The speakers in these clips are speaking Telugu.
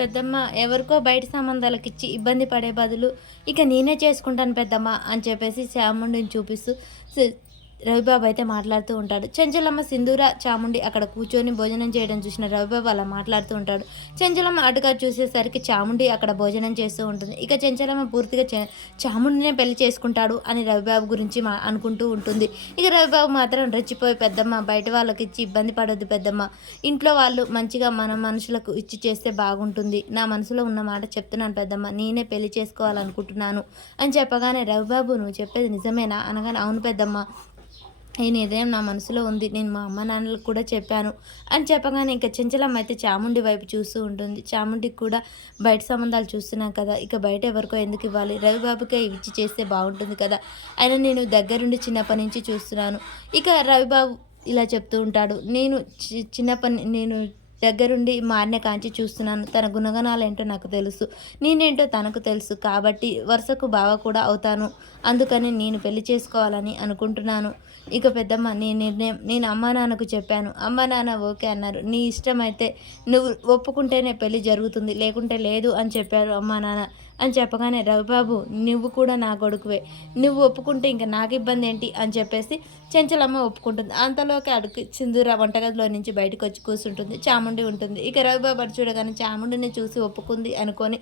పెద్దమ్మ ఎవరికో బయట సంబంధాలకిచ్చి ఇబ్బంది పడే బదులు ఇక నేనే చేసుకుంటాను పెద్దమ్మ అని చెప్పేసి చాముండిని చూపిస్తూ రవిబాబు అయితే మాట్లాడుతూ ఉంటాడు. చెంచలమ్మ, సింధూర, చాముండి అక్కడ కూర్చొని భోజనం చేయడం చూసిన రవిబాబు అలా మాట్లాడుతూ ఉంటాడు. చెంచలమ్మ అటుగా చూసేసరికి చాముండి అక్కడ భోజనం చేస్తూ ఉంటుంది. ఇక చెంచలమ్మ పూర్తిగా చాముండినే పెళ్లి చేసుకుంటాడు అని రవిబాబు గురించి అనుకుంటూ ఉంటుంది. ఇక రవిబాబు మాత్రం రెచ్చిపోయి, పెద్దమ్మ బయట వాళ్ళకి ఇచ్చి ఇబ్బంది పడొద్దు పెద్దమ్మ, ఇంట్లో వాళ్ళు మంచిగా మన మనుషులకు ఇచ్చి చేస్తే బాగుంటుంది, నా మనసులో ఉన్న మాట చెప్తున్నాను పెద్దమ్మ, నేనే పెళ్లి చేసుకోవాలనుకుంటున్నాను అని చెప్పగానే రవిబాబు నువ్వు చెప్పేది నిజమేనా అనగానే అవును పెద్దమ్మ, ఈ నిర్ణయం నా మనసులో ఉంది, నేను మా అమ్మ నాన్నలకు కూడా చెప్పాను అని చెప్పగానే ఇంకా చెంచలమ్మ అయితే చాముండి వైపు చూస్తూ ఉంటుంది. చాముండికి కూడా బయట సంబంధాలు చూస్తున్నాం కదా, ఇక బయట ఎవరికో ఎందుకు ఇవ్వాలి, రవిబాబుకే ఇచ్చి చేస్తే బాగుంటుంది కదా, అయినా నేను దగ్గరుండి చిన్నప్పటి నుంచి చూస్తున్నాను. ఇక రవిబాబు ఇలా చెప్తూ ఉంటాడు, నేను దగ్గరుండి మా అన్న కాంచి చూస్తున్నాను, తన గుణగణాలు ఏంటో నాకు తెలుసు, నేనేంటో తనకు తెలుసు, కాబట్టి వరుసకు బావ కూడా అవుతాను, అందుకని నేను పెళ్లి చేసుకోవాలని అనుకుంటున్నాను. ఇక పెద్దమ్మ నీ నిర్ణయం, నేను అమ్మా నాన్నకు చెప్పాను, అమ్మా నాన్న ఓకే అన్నారు, నీ ఇష్టం అయితే నువ్వు ఒప్పుకుంటేనే పెళ్లి జరుగుతుంది, లేకుంటే లేదు అని చెప్పారు అమ్మా నాన్న అని చెప్పగానే రవిబాబు నువ్వు కూడా నా కొడుకువే, నువ్వు ఒప్పుకుంటే ఇంకా నాకు ఇబ్బంది ఏంటి అని చెప్పేసి చెంచలమ్మ ఒప్పుకుంటుంది. అంతలోకి అడుగు సింధూర వంటగదిలో నుంచి బయటకు వచ్చి కూర్చుంటుంది. చాముండి ఉంటుంది. ఇక రవిబాబు అటు చూడగానే చాముండిని చూసి ఒప్పుకుంది అనుకొని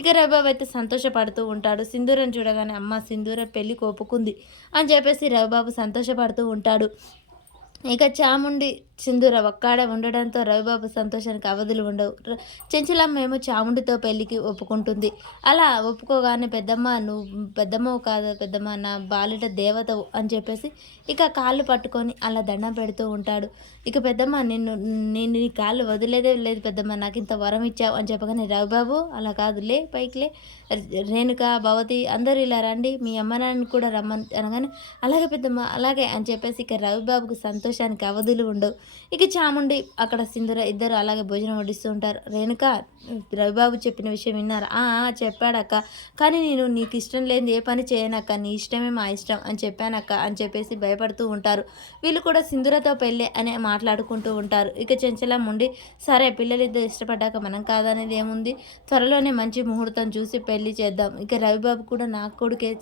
ఇక రవిబాబు అయితే సంతోషపడుతూ ఉంటాడు. సింధూరని చూడగానే అమ్మ సింధూర పెళ్ళికి ఒప్పుకుంది అని చెప్పేసి రవిబాబు సంతోషపడుతూ ఉంటాడు. ఇక చాముండి సింధూర ఒక్కాడే ఉండడంతో రవిబాబు సంతోషానికి అవధులు ఉండవు. చెంచలమ్మ ఏమో చాముండితో పెళ్ళికి ఒప్పుకుంటుంది. అలా ఒప్పుకోగానే పెద్దమ్మ నువ్వు పెద్దమ్మవు కాదు పెద్దమ్మ, నా బాలిట దేవతవు అని చెప్పేసి ఇక కాళ్ళు పట్టుకొని అలా దండం పెడుతూ ఉంటాడు. ఇక పెద్దమ్మ నేను నీ కాళ్ళు వదిలేదే లేదు పెద్దమ్మ, నాకు ఇంత వరం ఇచ్చావు అని చెప్పగానే రవిబాబు అలా కాదు, లే పైకిలే, రేణుక భవతి అందరూ ఇలా రండి, మీ అమ్మ నాన్నని కూడా రమ్మని అనగానే అలాగే పెద్దమ్మ అలాగే అని చెప్పేసి ఇక రవిబాబుకు సంతోషానికి అవధులు ఉండవు. ఇక చాముండి అక్కడ సింధూర ఇద్దరు అలాగే భోజనం వడ్డిస్తూ ఉంటారు. రేణుక రవిబాబు చెప్పిన విషయం విన్నారా? చెప్పాడక్క, కానీ నేను నీకు ఇష్టం లేని ఏ పని చేయనక్క, నీ ఇష్టమే మా ఇష్టం అని చెప్పానక్క అని చెప్పేసి భయపడుతూ ఉంటారు. వీళ్ళు కూడా సింధూరతో పెళ్ళి అనే మాట్లాడుకుంటూ ఉంటారు. ఇక చెంచలం ఉండి సరే పిల్లలిద్దరు ఇష్టపడ్డాక మనం కాదనేది ఏముంది, త్వరలోనే మంచి ముహూర్తం చూసి పెళ్లి చేద్దాం, ఇక రవిబాబు కూడా నా కొడుకే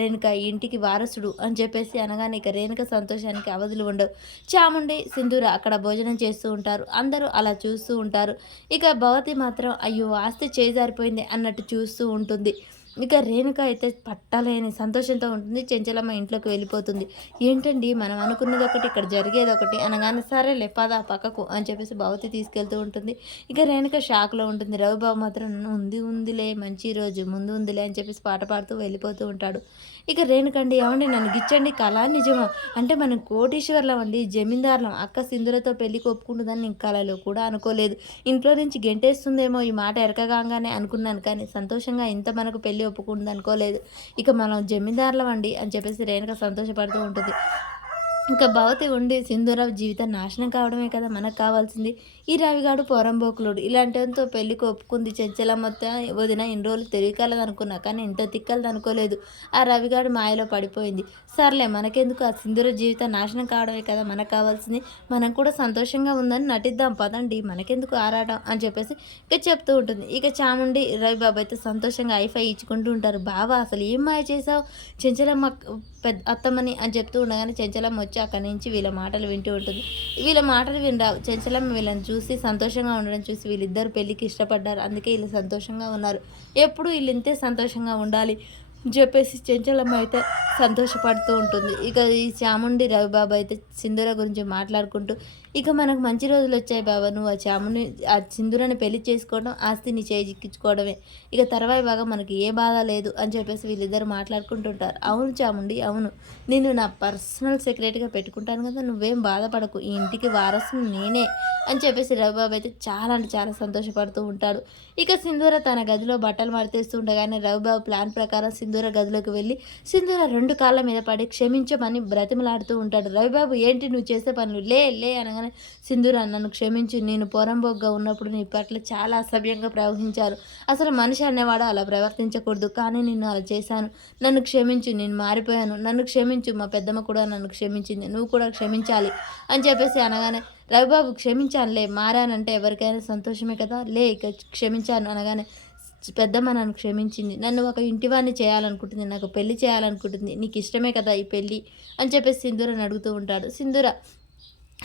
రేణుక ఇంటికి వారసుడు అని చెప్పేసి అనగానే ఇక రేణుక సంతోషానికి అవధులు ఉండవు. చాముండి సింధూర అక్కడ భోజనం చేస్తూ ఉంటారు. అందరూ అలా చూస్తూ ఉంటారు. ఇక భవతి మాత్రం అయ్యో ఆస్తి చేజారిపోయింది అన్నట్టు చూస్తూ ఉంటుంది. ఇక రేణుక అయితే పట్టలేని సంతోషంతో ఉంటుంది. చెంచలమ్మ ఇంట్లోకి వెళ్ళిపోతుంది. ఏంటండి మనం అనుకున్నది ఒకటి ఇక్కడ జరిగేది ఒకటి అనగానే సరేలే పద పక్కకు అని చెప్పేసి భవతి తీసుకెళ్తూ ఉంటుంది. ఇక రేణుక షాక్లో ఉంటుంది. రవిబాబు మాత్రం ఉందిలే మంచి రోజు ముందు ఉందిలే అని చెప్పేసి పాట పాడుతూ వెళ్ళిపోతూ ఉంటాడు. ఇక రేణుకండి ఏమండి నన్ను గిచ్చండి కళ నిజమా అంటే మనం కోటీశ్వర్లం అండి, జమీందారులం, అక్క సింధురతో పెళ్లికి ఒప్పుకుంటుందని నేను కళలో కూడా అనుకోలేదు, ఇంట్లో నుంచి గెంటేస్తుందేమో ఈ మాట ఎరకగానే అనుకున్నాను, కానీ సంతోషంగా ఇంత మనకు పెళ్ళి ఒప్పుకుంటుంది అనుకోలేదు, ఇక మనం జమీందారులం అండి అని చెప్పేసి రేణుక సంతోషపడుతూ ఉంటుంది. ఇంకా భవతి ఉండి సింధూరావు జీవితం నాశనం కావడమే కదా మనకు కావాల్సింది, ఈ రవిగాడు పొరంబోకులుడు ఇలాంటితో పెళ్లికి ఒప్పుకుంది చెంచలమ్మ వదిన ఇన్ని రోజులు తెలియకలదు అనుకున్నా, కానీ ఇంత తిక్కలది అనుకోలేదు, ఆ రవిగాడు మాయలో పడిపోయింది, సర్లే మనకెందుకు, ఆ సింధూర జీవితం నాశనం కావడమే కదా మనకు కావాల్సింది, మనం కూడా సంతోషంగా ఉందని నటిద్దాం పదండి, మనకెందుకు ఆరాటం అని చెప్పేసి ఇక చెప్తూ ఉంటుంది. ఇక చాముండి రవిబాబు అయితే సంతోషంగా ఐఫై ఇచ్చుకుంటూ ఉంటారు. బాబా అసలు ఏం మాయ చేసావు చెంచలమ్మ అత్తమ్మని అని చెప్తూ ఉండగానే చెంచలమ్మ వచ్చి అక్కడి నుంచి వీళ్ళ మాటలు వింటూ ఉంటుంది. వీళ్ళ మాటలు వినరావు, చెంచలమ్మ వీళ్ళని చూసి సంతోషంగా ఉండడం చూసి వీళ్ళిద్దరు పెళ్ళికి ఇష్టపడ్డారు, అందుకే వీళ్ళు సంతోషంగా ఉన్నారు, ఎప్పుడు వీళ్ళు ఇంతే సంతోషంగా ఉండాలి చెప్పేసి చెంచలమ్మ అయితే సంతోషపడుతూ ఉంటుంది. ఇక ఈ చాముండి రవిబాబు అయితే సింధూర గురించి మాట్లాడుకుంటూ ఇక మనకు మంచి రోజులు వచ్చాయి బాబా, నువ్వు ఆ సింధూరని పెళ్లి చేసుకోవడం ఆస్తిని చేజిక్కించుకోవడమే, ఇక తర్వాయి బాగా మనకి ఏ బాధ లేదు అని చెప్పేసి వీళ్ళిద్దరు మాట్లాడుకుంటుంటారు. అవును చాముండి అవును, నేను నా పర్సనల్ సెక్రటరీగా పెట్టుకుంటాను కదా, నువ్వేం బాధపడకు, ఈ ఇంటికి వారసుని నేనే అని చెప్పేసి రవిబాబు అయితే చాలా అంటే చాలా సంతోషపడుతూ ఉంటాడు. ఇక సింధూర తన గదిలో బట్టలు మడతేస్తూ ఉండగానే రవిబాబు ప్లాన్ ప్రకారం సింధూర గదిలోకి వెళ్ళి సింధూర 2 కాళ్ళ మీద పడి క్షమించమని బ్రతిమలాడుతూ ఉంటాడు. రవిబాబు ఏంటి నువ్వు చేసే పనులు, లే అనగానే అనగానే సింధూర నన్ను క్షమించు, నేను పొరంబోగ్గా ఉన్నప్పుడు నీ పట్ల చాలా అసభ్యంగా ప్రవహించాను. అసలు మనిషి అనేవాడు అలా ప్రవర్తించకూడదు, కానీ నిన్ను అలా చేశాను. నన్ను క్షమించు, నేను మారిపోయాను, నన్ను క్షమించు, మా పెద్దమ్మ కూడా నన్ను క్షమించింది, నువ్వు కూడా క్షమించాలి అని చెప్పేసి అనగానే రవిబాబు క్షమించానులే, మారానంటే ఎవరికైనా సంతోషమే కదా, లే ఇక క్షమించాను అనగానే పెద్దమ్మ నన్ను క్షమించింది, నన్ను ఒక ఇంటివాడిని చేయాలనుకుంటుంది, నాకు పెళ్లి చేయాలనుకుంటుంది, నీకు ఇష్టమే కదా ఈ పెళ్ళి అని చెప్పేసి సింధూరని అడుగుతూ ఉంటాడు. సింధూర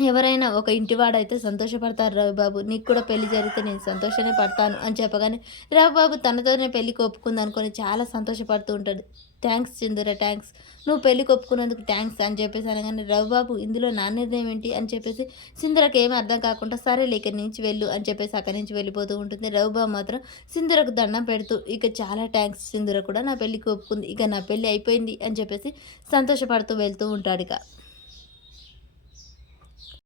ఎవరైనా ఒక ఇంటివాడైతే సంతోషపడతారు రవిబాబు, నీకు కూడా పెళ్లి జరిగితే నేను సంతోషమే పడతాను అని చెప్పగానే రవిబాబు తనతోనే పెళ్లికి ఒప్పుకుందనుకొని చాలా సంతోషపడుతూ ఉంటాడు. థ్యాంక్స్ సింధూర, థ్యాంక్స్, నువ్వు పెళ్లికి ఒప్పుకున్నందుకు థ్యాంక్స్ అని చెప్పేసి అనగానే రవిబాబు ఇందులో నా నిర్ణయం ఏంటి అని చెప్పేసి సింధూరకి ఏమీ అర్థం కాకుండా సరేలే ఇక్కడి నుంచి వెళ్ళు అని చెప్పేసి అక్కడి నుంచి వెళ్ళిపోతూ ఉంటుంది. రవిబాబు మాత్రం సింధూరకు దండం పెడుతూ ఇక చాలా థ్యాంక్స్, సింధూర కూడా నా పెళ్లికి ఒప్పుకుంది, ఇక నా పెళ్లి అయిపోయింది అని చెప్పేసి సంతోషపడుతూ వెళ్తూ ఉంటాడు ఇక.